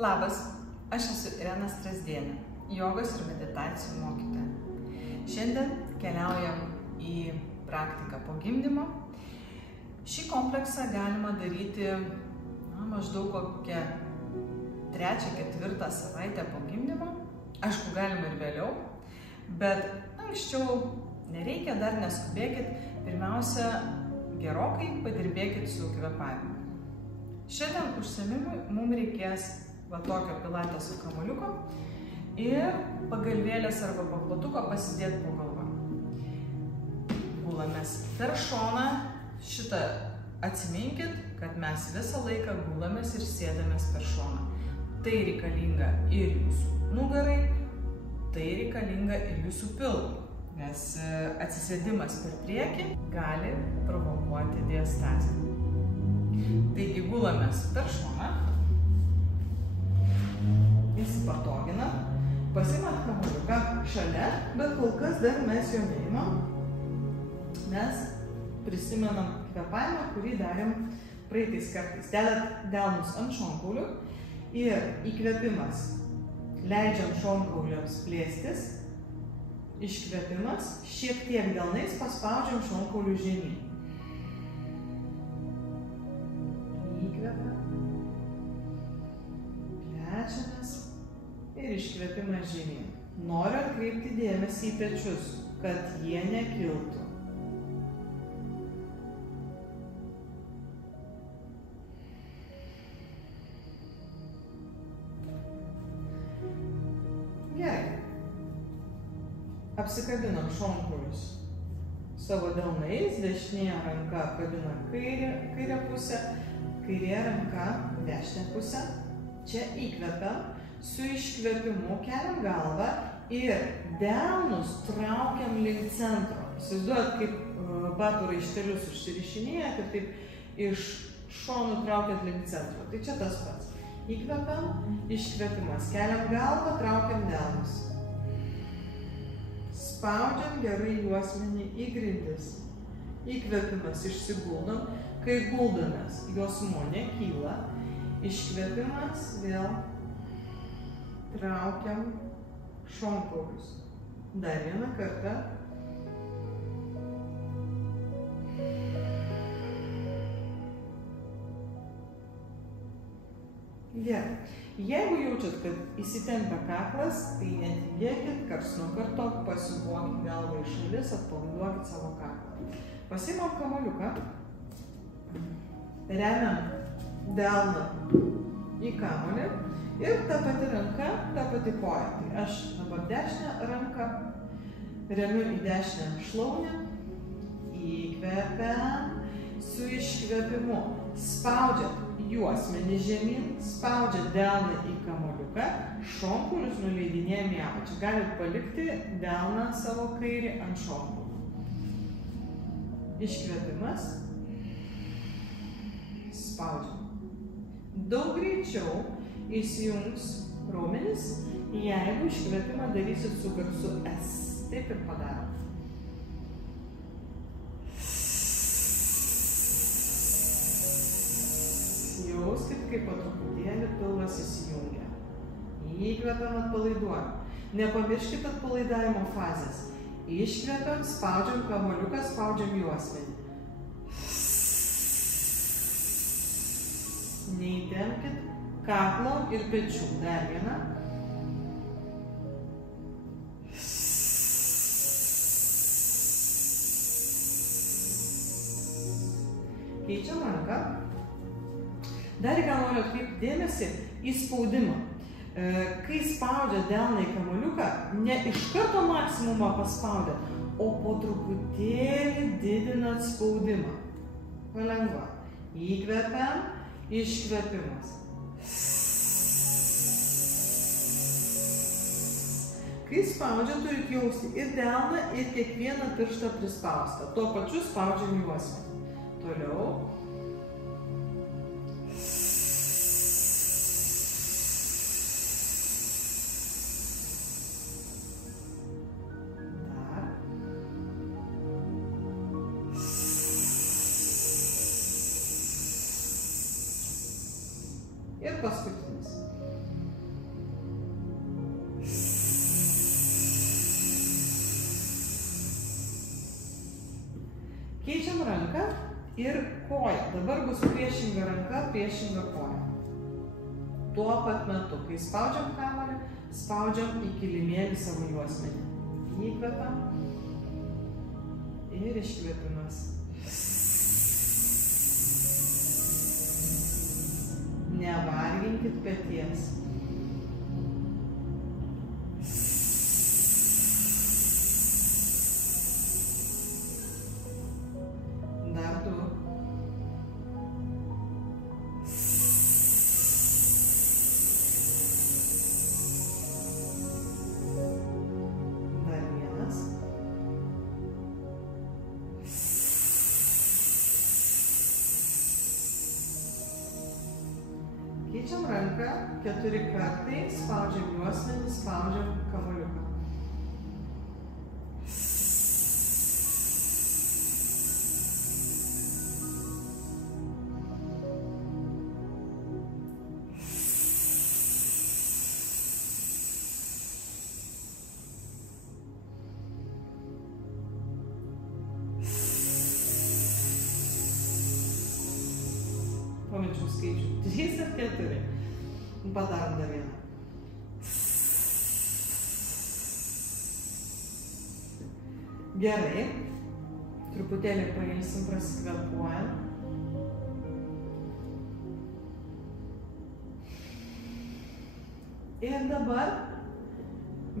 Labas, aš esu Irena Strasdienė, jogos ir meditacijų mokytoja. Šiandien keliaujam į praktiką po gimdymo. Šį kompleksą galima daryti maždaug kokią 3-4 savaitę po gimdymo. Aišku, galima ir vėliau, bet anksčiau nereikia, dar neskubėkit. Pirmiausia, gerokai padirbėkit su kvėpavimu. Šiandien užsiėmimui mums reikės tokio pilateso kamuoliuko ir pagalvėlės arba paplatuko pasidėti po galva. Gulamės per šoną. Šitą atsiminkit, kad mes visą laiką gulamės ir sėdamės per šoną. Tai reikalinga ir jūsų nugarai, tai reikalinga ir jūsų pilvui, nes atsisėdimas per priekį gali provokuoti diastazę. Taigi gulamės per šoną, įsipatoginam, pasimat kamuoliuką šalia, bet kol kas dar mes jo neimam. Mes prisimenam kvėpavimą, kurį darėm praeitais kartais. Dedat delnus ant šonkaulių ir įkvėpimas. Leidžiam šonkauliams plėstis. Iškvėpimas. Šiek tiek delnais paspaudžiam šonkaulių žemyn. Įkvėpiam. Plečiamės. Ir iškvėpimas žemyn. Noriu atkreipti dėmesį į pečius, kad jie nekiltų. Gerai. Apsikabinam šonkaulius savo delnais, dešinė ranka apkabina kairę pusę, kairė ranka dešinę pusę. Čia įkvepiam, su iškvėpimu keliam galvą ir delnus traukiam link centro. Įsivaizduojat, kaip batų raištelius užsirišinėjat ir taip iš šonų traukiat link centro. Tai čia tas pats. Įkvepiam, iškvėpimas. Keliam galvą, traukiam delnus. Spaudžiam gerai juosmenį į grindis. Įkvėpimas, išsiguldam. Kai guldomės, juosmuo nekyla. Iškvėpimas, vėl traukiam šonkaulius. Dar vieną kartą. Gerai. Jeigu jaučiat, kad įsitempia kaklas, tai netingėkit, karts nuo karto pasiūbuokit galvą į šalis, atpalaiduokit savo kaklą. Pasiimam kamuoliuką, remiam delną į kamuolį ir ta pati ranka, ta pati koja. Tai aš dabar dešinę ranką remiu į dešinę šlaunį, įkvepiam, su iškvėpimu spaudžiat juosmenį žemyn, spaudžiat delną į kamuoliuką, šonkaulius nuleidinėjam į apačią. Galit palikti delną savo kairį ant šonkaulių. Iškvėpimas, spaudžiam. Daug greičiau įsijungs raumenis, jeigu iškvėpimą darysit su garsu S. Taip ir padarom. Jauskit, kaip po truputėlį pilvas įsijungia. Įkvepiam, atpalaiduojam. Nepamirškit atpalaidavimo fazės. Iškvepiam, spaudžiam kamuoliuką, spaudžiam juosmenį. Neįtempkit kaklo ir pečių. Dar vieną. Keičiam ranką. Dar gal noriu atkreipti dėmesį į spaudimą. Kai spaudžiat delną į kamuoliuką, ne iš karto maksimumą paspaudat, o po truputėlį didinat spaudimą. Palengva. Įkvepiam, iškvepimas. Kai spaudžiat, turit jausti ir delną, ir kiekvieną pirštą prispaustą. Tuo pačiu spaudžiam juosmenį. Toliau. Ir paskutinis. Keičiam ranką ir koją. Dabar bus priešinga ranka, priešinga koja. Tuo pat metu, kai spaudžiam kamuolį, spaudžiam į kilimėlį savo juosmenį. Įkvepiam ir iškvėpimas. Nevarginkit peties. Dar 2. Dar 1. Keičiam ranką 4 kartai, spaudžiam juosmenį, spaudžiam kamuoliuką. Pamečiau skaičių. 3 ir 4. Padarom dar 1. Gerai. Truputėlį pailsim, prasikvėpuojam. Ir dabar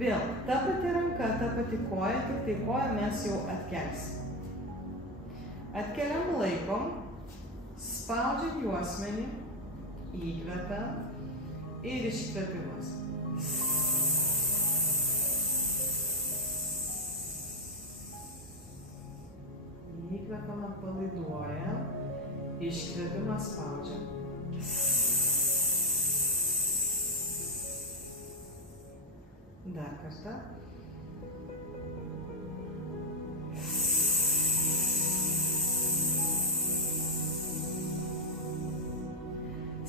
vėl ta pati ranka, ta pati koja, tik tai koją mes jau atkelsim. Atkeliam, laikom. Spaudžiam juosmenį, įkvepiam ir iškvėpimas. Įkvepiam, atpalaiduojam, iškvėpimas spaudžiam. Dar kartą.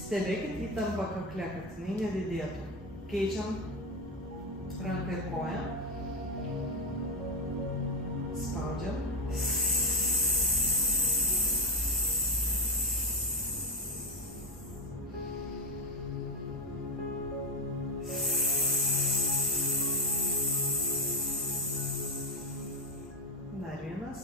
Stebėkit įtampą kakle, kad jinai nedidėtų. Keičiam ranką ir koją. Spaudžiam. Dar 1.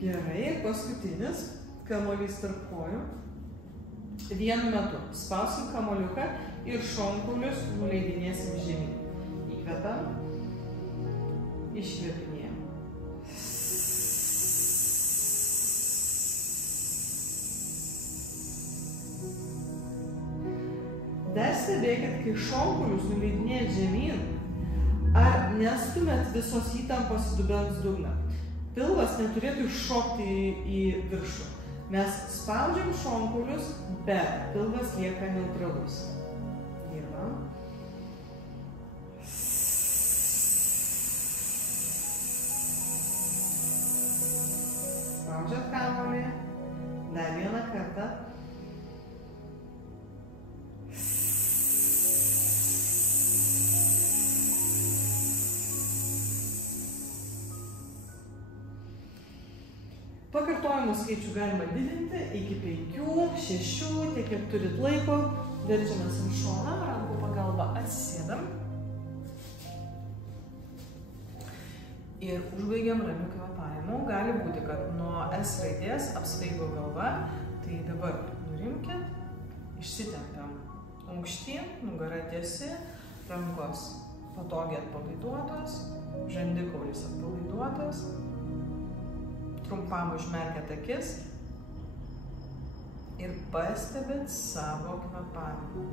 Gerai, paskutinis kamuolys tarp kojų. Vienu metu spausim kamuoliuką ir šonkulius nuleidinėsim žemyn. Įkvepiam, iškvėpinėjam. Dar stebėkit, kai šonkulius nuleidinėjat žemyn, ar nestumėt visos įtampos į dubens dugną. Pilvas neturėtų iššokti į viršų. Mes spaudžiam šonkulius, bet pilvas lieka neutralus. Dirbam. Spaudžiam kamuolį. Dar 1 kartą. Pakartojimų skaičių galima didinti iki 5, 6, tiek kiek turit laiko. Verčiamės ant šoną, rankų pagalba atsisėdam. Ir užbaigiam ramiu kvėpavimu. Gali būti, kad nuo S raidės apsvaigo galva. Tai dabar nurimkit, išsitempiam aukštyn, nugara tiesi, rankos patogiai atpalaiduotos, žandikaulis atpalaiduotas. Trumpam užmerkiat akis ir pastebit savo kvėpavimą.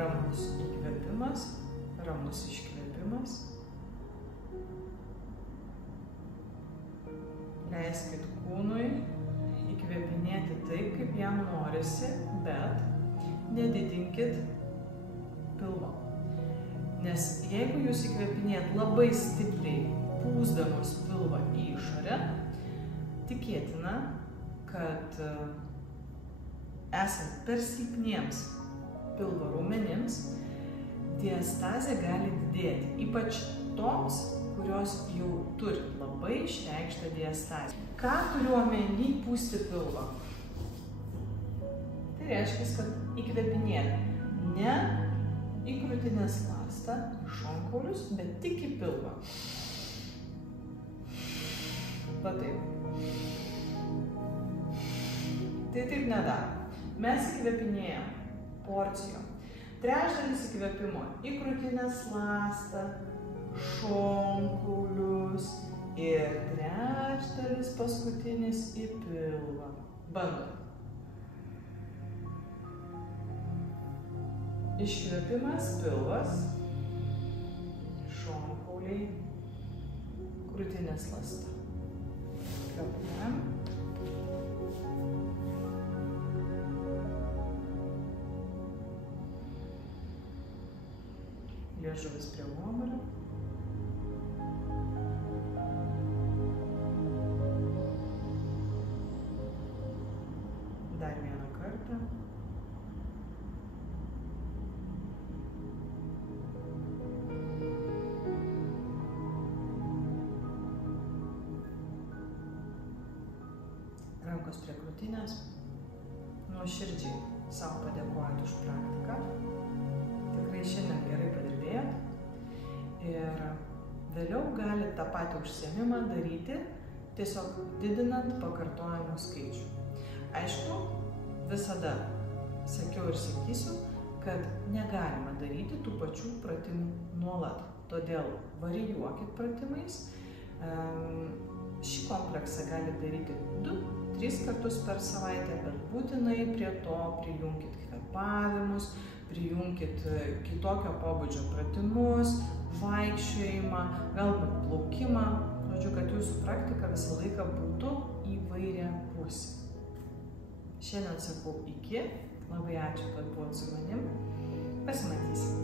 Ramus įkvėpimas, ramus iškvėpimas. Leiskit kūnui įkvėpinėti taip, kaip jam norisi, bet nedidinkit pilvo. Nes jeigu jūs įkvėpinėt labai stipriai, pūsdamas pilvą į išorę, tikėtina, kad esant per silpniems pilvo raumenims, diastazė gali didėti, ypač toms, kurios jau turi labai išreikštą diastazę. Ką turiu omeny pūsti pilvą? Tai reiškia, kad įkvėpinėti ne į krūtinės ląstą, į šonkaulius, bet tik į pilvą. Va taip. Tai taip nedarom. Mes įkvėpinėjam porcijom. Trečdalis įkvėpimo į krūtinės ląstą, šonkaulius ir trečdalis paskutinis į pilvą. Bandom. Iškvėpimas pilvas, šonkauliai, krūtinės ląsta. Kvėpuojam. Liežuvis prie gomurio. Dar vieną kartą. Rankos prie krūtinės. Nuoširdžiai savo padėkojant už praktiką. Tikrai šiandien gerai padirbėjot. Ir vėliau galite tą patį užsiėmimą daryti, tiesiog didinant pakartojimų skaičių. Aišku, visada sakiau ir sakysiu, kad negalima daryti tų pačių pratimų nuolat. Todėl varijuokit pratimais. Šį kompleksą galite daryti 2-3 kartus per savaitę, bet būtinai prie to prijunkit kvėpavimus, prijunkit kitokio pobūdžio pratimus, vaikščiojimą, galbūt plaukimą. Žodžiu, kad jūsų praktika visą laiką būtų įvairiapusė. Šiandien sakau iki. Labai ačiū, kad buvot su manim. Pasimatysim.